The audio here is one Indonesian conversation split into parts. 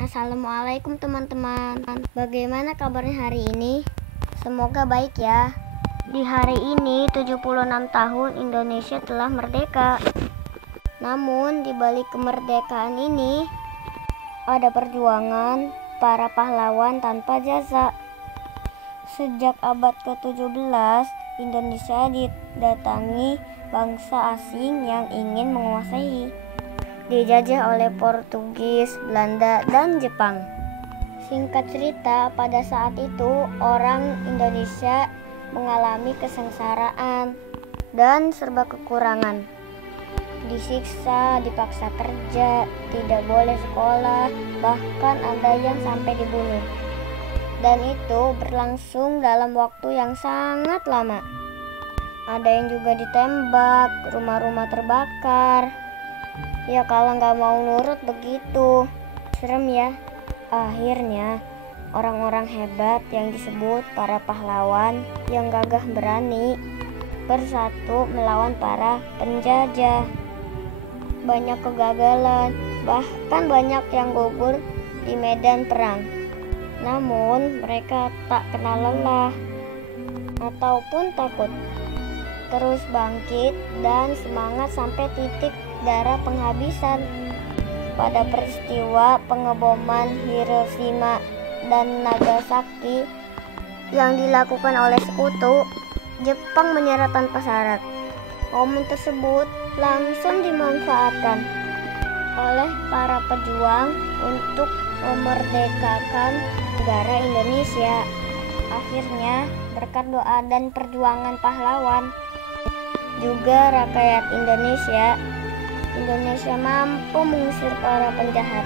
Assalamualaikum teman-teman. Bagaimana kabarnya hari ini? Semoga baik ya. Di hari ini 76 tahun Indonesia telah merdeka. Namun di balik kemerdekaan ini ada perjuangan para pahlawan tanpa jasa. Sejak abad ke-17, Indonesia didatangi bangsa asing yang ingin menguasai. Dijajah oleh Portugis, Belanda, dan Jepang. Singkat cerita, pada saat itu orang Indonesia mengalami kesengsaraan dan serba kekurangan. Disiksa, dipaksa kerja, tidak boleh sekolah, bahkan ada yang sampai dibunuh. Dan itu berlangsung dalam waktu yang sangat lama. Ada yang juga ditembak, rumah-rumah terbakar. Ya kalau nggak mau nurut begitu, serem ya. Akhirnya orang-orang hebat yang disebut para pahlawan yang gagah berani bersatu melawan para penjajah. Banyak kegagalan, bahkan banyak yang gugur di medan perang. Namun mereka tak kenal lelah ataupun takut. Terus bangkit dan semangat sampai titik darah penghabisan. Pada peristiwa pengeboman Hiroshima dan Nagasaki yang dilakukan oleh sekutu, Jepang menyerah tanpa syarat. Momen tersebut langsung dimanfaatkan oleh para pejuang untuk memerdekakan negara Indonesia. Akhirnya berkat doa dan perjuangan pahlawan juga rakyat Indonesia mampu mengusir para penjahat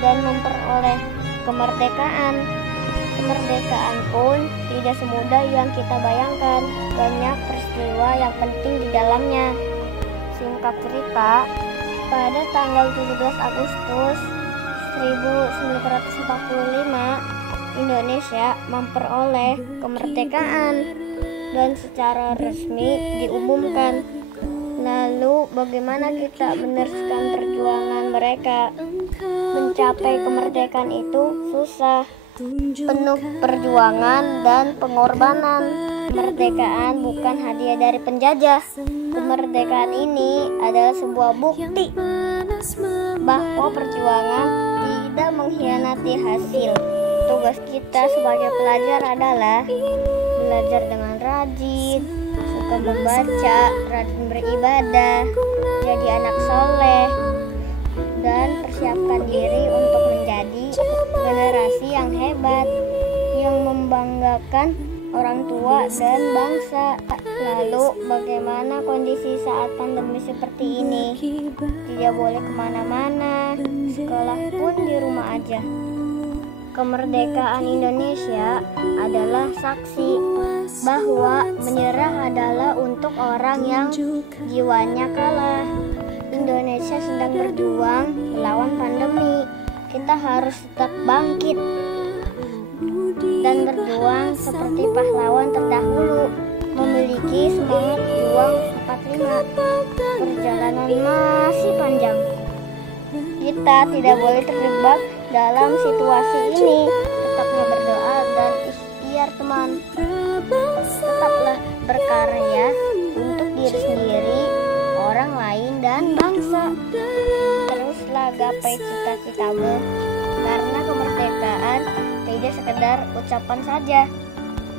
dan memperoleh kemerdekaan. Kemerdekaan pun tidak semudah yang kita bayangkan. Banyak peristiwa yang penting di dalamnya. Singkat cerita, pada tanggal 17 Agustus 1945 Indonesia memperoleh kemerdekaan dan secara resmi diumumkan. Lalu bagaimana kita meneruskan perjuangan mereka? Mencapai kemerdekaan itu susah, penuh perjuangan dan pengorbanan. Kemerdekaan bukan hadiah dari penjajah. Kemerdekaan ini adalah sebuah bukti bahwa perjuangan tidak mengkhianati hasil. Tugas kita sebagai pelajar adalah belajar dengan rajin, suka membaca, rajin beribadah, jadi anak soleh, dan persiapkan diri untuk menjadi generasi yang hebat, yang membanggakan orang tua dan bangsa. Lalu bagaimana kondisi saat pandemi seperti ini? Tidak boleh kemana-mana, sekolah pun di rumah aja. Kemerdekaan Indonesia adalah saksi bahwa menyerah adalah untuk orang yang jiwanya kalah. Indonesia sedang berjuang melawan pandemi. Kita harus tetap bangkit dan berjuang seperti pahlawan terdahulu, memiliki semangat juang 45. Perjalanan masih panjang. Kita tidak boleh terjebak dalam situasi ini. Tetaplah berdoa dan ikhtiar teman. Tetaplah berkarya untuk diri sendiri, orang lain, dan bangsa. Teruslah gapai cita-citamu, karena kemerdekaan tidak sekedar ucapan saja,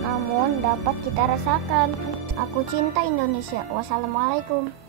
namun dapat kita rasakan. Aku cinta Indonesia. Wassalamualaikum.